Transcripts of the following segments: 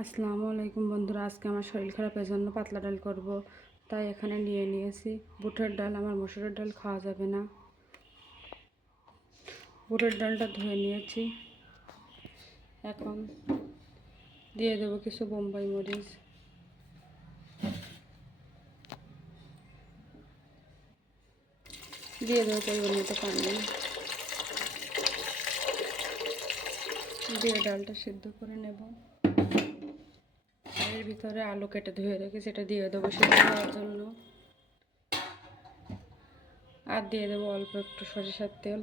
আসসালামু আলাইকুম বন্ধুরা, আজকে আমার শরীর খারাপের জন্য পাতলা ডাল করব। তাই এখানে নিয়ে নিয়েছি বুটের ডাল। আমার মসুরের ডাল খাওয়া যাবে না। বুটের ডালটা ধুয়ে নিয়েছি। এখন দিয়ে দেবো কিছু বোম্বাই মরিচ, দিয়ে দেবো পরিমাণ মতো পানি, দিয়ে ডালটা সিদ্ধ করে নেব। এর ভিতরে আলু কেটে ধুয়ে রেখে সেটা দিয়ে দেবো সিদ্ধ হওয়ার জন্য। আর দিয়ে দেবো অল্প একটু সরিষার তেল।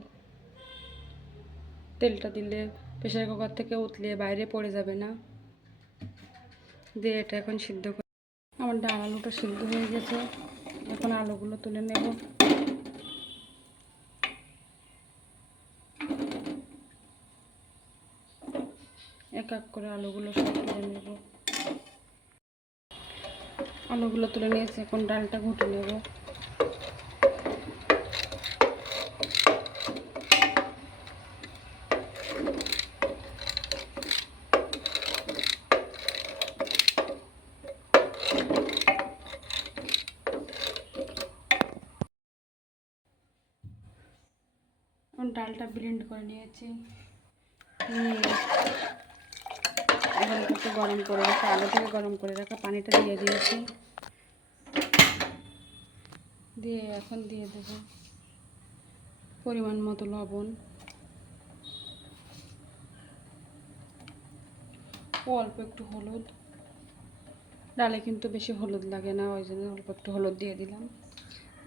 তেলটা দিলে প্রেসার কুকার থেকে উতলিয়ে বাইরে পড়ে যাবে না। দিয়ে এটা এখন সিদ্ধ করে, আমার ডাল আলুটা সিদ্ধ হয়ে গেছে। এখন আলুগুলো তুলে নেব। এক এক করে আলুগুলো সব তুলে নেব। আলুগুলো তুলে নিয়েছি, এখন ডালটা ঘুটে নেব। এখন ডালটা ব্লেন্ড করে নিয়েছি। এখন একটু গরম করে রাখা, আগে থেকে গরম করে রাখা পানিটা দিয়ে দিয়েছি। দিয়ে এখন দিয়ে দেব পরিমাণ মতো লবণ, অল্প একটু হলুদ। ডালে কিন্তু বেশি হলুদ লাগে না, ওই জন্য অল্প একটু হলুদ দিয়ে দিলাম।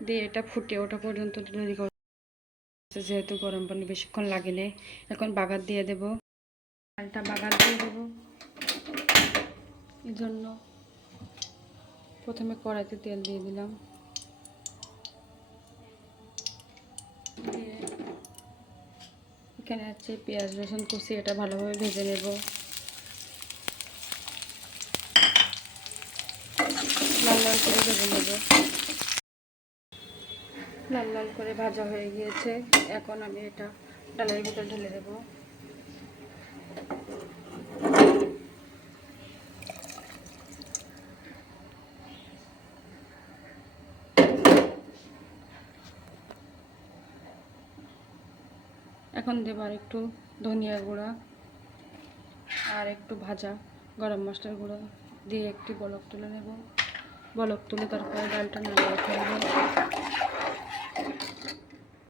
দিয়ে এটা ফুটে ওঠা পর্যন্ত তৈরি করে, যেহেতু গরম পানি বেশিক্ষণ লাগে না। এখন বাগার দিয়ে দেব, ডালটা বাগার দিয়ে দেবো। এই জন্য প্রথমে কড়াইতে তেল দিয়ে দিলাম। দিয়ে এখানে আছে পেঁয়াজ রসুন কুচি, এটা ভালোভাবে ভেজে নেব। লাল লাল করে ভেজে নেব। লাল লাল করে ভাজা হয়ে গিয়েছে। এখন আমি এটা ডালের ভিতর ঢেলে দেব। এখন দেব আর একটু ধনিয়া গুঁড়া আর একটু ভাজা গরম মশলার গুঁড়ো দিয়ে একটি বলক তুলে নেব। বলক তুলে তারপরে ডালটা নামিয়ে ফেলব।